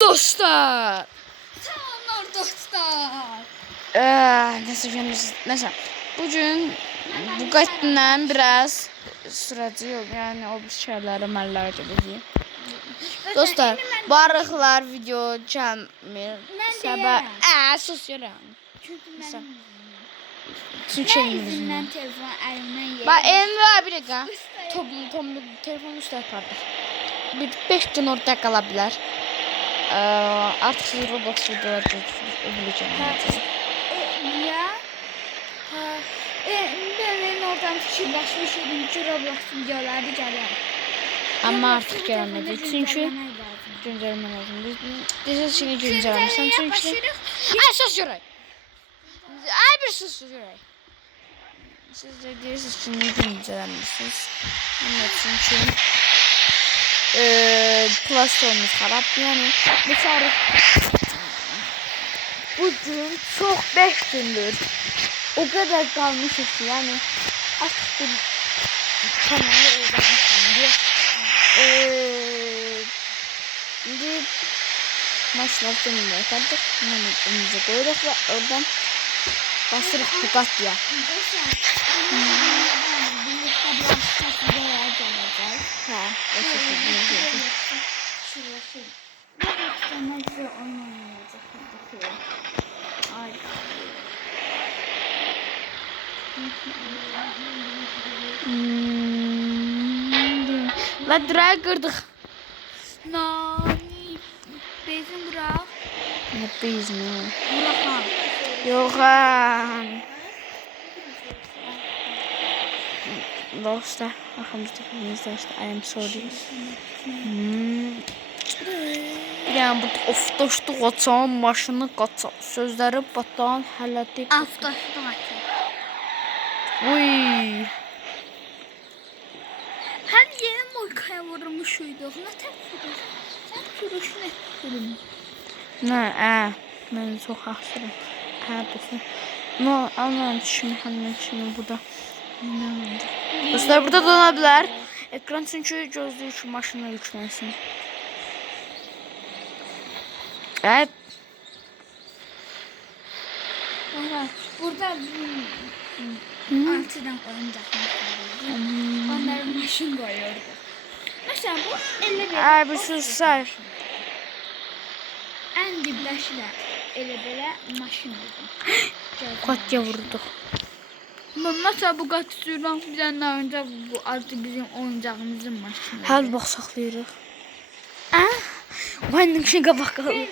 Dostlar. Selamlar dostlar. Mesela bugün bu qatından biraz sıracı yok. Yani o bir şeyler emellerce bizi. Dostlar, barıqlar video çəkmir. Sabah sus yoram. Çünkü yüzünden telefon elimden yer. Bak elimde var bir dakika. Telefon üstə apardı. Bir 5 gün orada qala bilər. Artıq siz Roblox videolar biləcəm. Ya? Ben oradan fikirləşmişdim ki, Roblox videoları gəlir. Amma artıq gəlmədi. Çünki güncəlmə lazımdır. Biz şimdi güncəlməsən çünki. Ay sus görək. Ay bir sus görək. Siz de deyirsiniz ki, niyə güncəlməmisiniz? Çünki platformumuz xarab. Yəni mesela bugün çok 5 gündür o kadar kalmışız ki yani artık bir kanalı öğrenmişim diye şimdi maçlardan yapardık. Yani önümüze koyduk ve oradan basırık bu kat ya. Ha, o şekilde. Ve drag kırdık. Nani? Bezim bırak. Ne biz mi? Bırak ha. Yok ha. Dostlar, arkamızda filmimizde işte I am sorry. Yani bu oftaşdı qaçan, maşını qaçan, sözləri batan hələ deyil. Aftaşdı qaçan. Uy. Her yeni moykaya vurmuşuyduk. Ne tepkidir? Sen sürüşün ettirin. Ne, ben çok haksırım. Desin. No, anlam şimdi bu da. Dostlar burada donabilir. Ekran çünkü gözlüğü şu maşına yüklensin. Evet. Burada altıdan oyuncaklar var. Onları maşın koyuyordu. Mesela bu 50 Bir susar. en dibləşilə elə belə maşın dedim. Katya vurdu. Mesela bu qaçırılan bizden daha önce bu artık bizim oyuncağımızın maşını. Hər bax saxlayırıq. Mənim üçün qabaq qalır.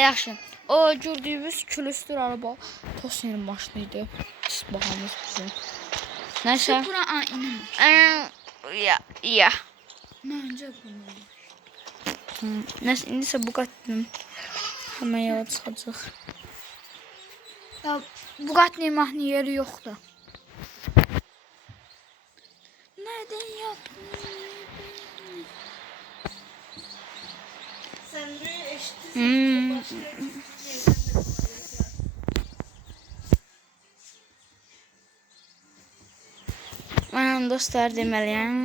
Yaxşı. O gördüyümüz külüstür araba Tosin'in maşınıydı. Pis baxamız bizim. Neyse. Bura aynı. Ya. Məncə bunu. Neyse indiysə bu qatdım. Hemen yola çıxacaq. Ya Bugatti mahni yeri yoktu. Neden yaptın? Sen de eşitsin. Mən dostlar deməliyəm.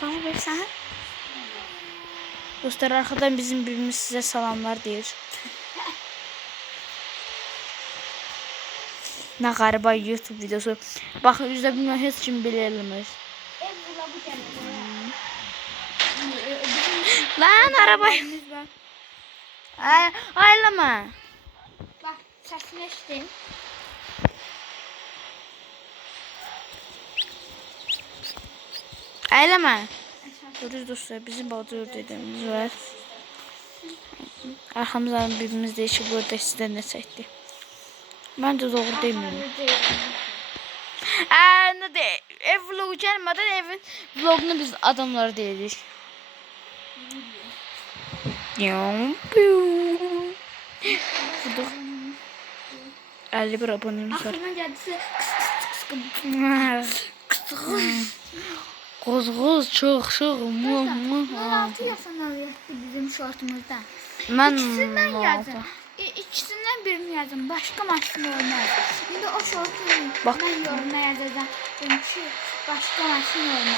Sağ ol versən. Dostlar arkadan bizim birimiz size salamlar deyir. Ne gariba YouTube videosu. Bak yüzde bilmem hiç kim bilirmiş. Lan arabayı. Aylama. Bak sesleştim. Aylama. Görürüz dostlar bizim bağdır dediğimiz var. Arkamızdan birimiz de işi burada sizden ne çekti. Bence doğru değil mi? Ne de ev vlogu gelmeden evin vlogunu biz adamları dedik. Vurduk. 51 abonemiz var. Aklıma geldi. Qoz çox. 16 yaşında yattı bizim şortumuzdan. Mən İkisinden yazın. İkisinden birini yazın. Başka maşın olmaz. Şimdi o şortunu Bak. ben yoruma yazacağım. Çünkü başka maşın olmaz.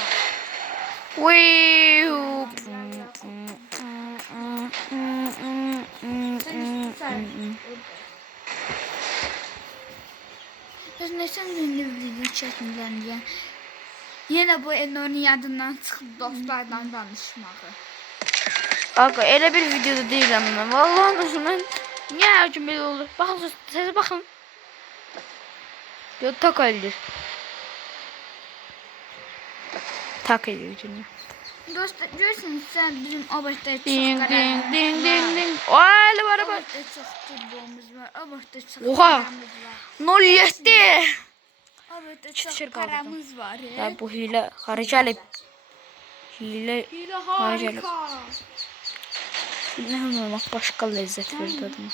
Biz neden ünlü video çekmeden diye. Yine bu Enon'un yadından çıkıp dostlardan danışmağı. Aga elə bir videoda deyiləm mən. Vallahi özümün niyə hər gün belə olur? Baxın, siz baxın. Yo tak edir. Tak edir günü. Dostlar görürsünüz sen bizim abartta çok Ding karamız ding var. ding ding ding. Ay var araba. Abartta çok turbomuz var. Abartta çok Oha. karamız var. 07. Abartta Çıtır çok kaldı. karamız var. Ya bu hile harcalı. Hile Hile harcalı. harika. Ne bak başka lezzet verdi adıma.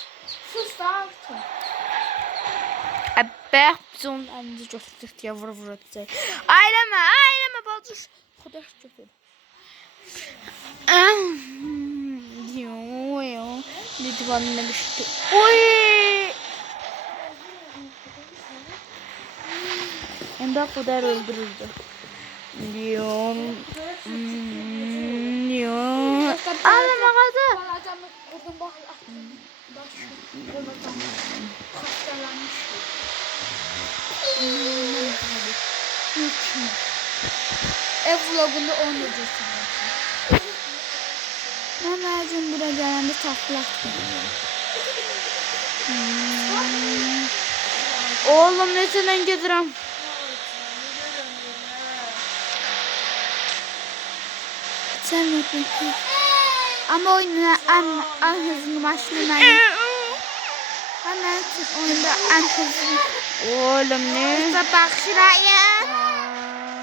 Sus da artık. Əbəh biz onun əlini götürdük deyə vura deyəcək. Ailəmə bacış. Xudaş götür. Yo. Divanına düşdü. Oy! Onda Xudar öldürüldü. Yo. Ağlama qazı. Balacamı oradan bak. Hastalanmış. Ev vlogunda 10 öncesi. Ben her gün buraya gelende taklak Oğlum nesenen gedirəm? Sen yapın. Ama oyunda en hızlı maçlı benim. Hemen oyunda en hızlı. Oğlum ne? İşte bak şuraya.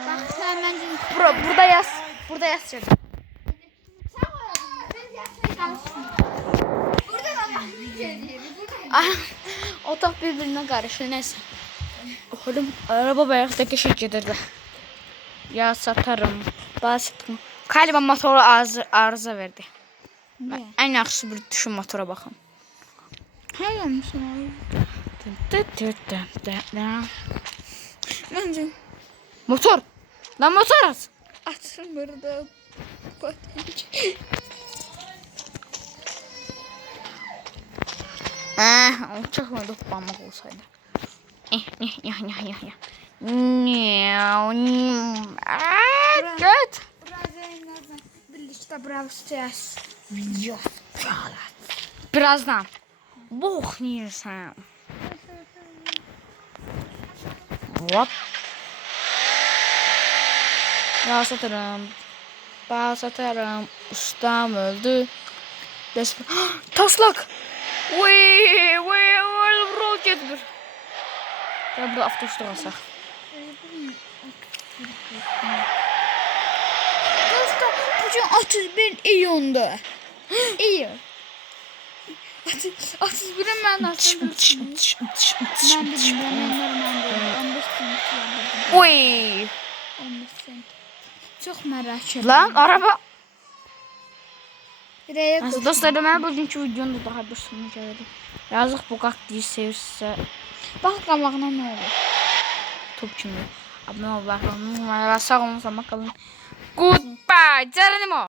Bak hemen. Burada yaz. Burada yaz canım. Otak birbirine karışıyor neyse. Oğlum araba bayaqdakı şey gedirdi. Ya satarım. Basit mi? Galiba motoru arıza verdi. Ne? En yaxşı bir düşün motora baxın. Hayır mısın? Bence Motor. Lan motor at. açsın burada. O çıkmadı parmak olsaydı. Göt. Birlikte Brawl Stars. Birazdan. Bok yiyirsən. Hop. Ya satarım. Ben satarım. Ustam öldü. Taslak. Roket bir. Ya burada avtoşta kalsak. Dostlar bugün 31 iyonda. İyi. 31'in ben nasıl bilsin? Ben de bilmiyorum. Ben normalde 15 cent. Oy. 15 cent. Çok merak ediyorum. Lan araba. Bireye Neyse dostlar ben bugünkü videonun da daha bir sonuna geldim. Yazık bu kaktiyi sevirsə. Bak qabağına ne olur? Top kimi. Abone ol, like olun, sağ olun, sağ olun. Goodbye, canım.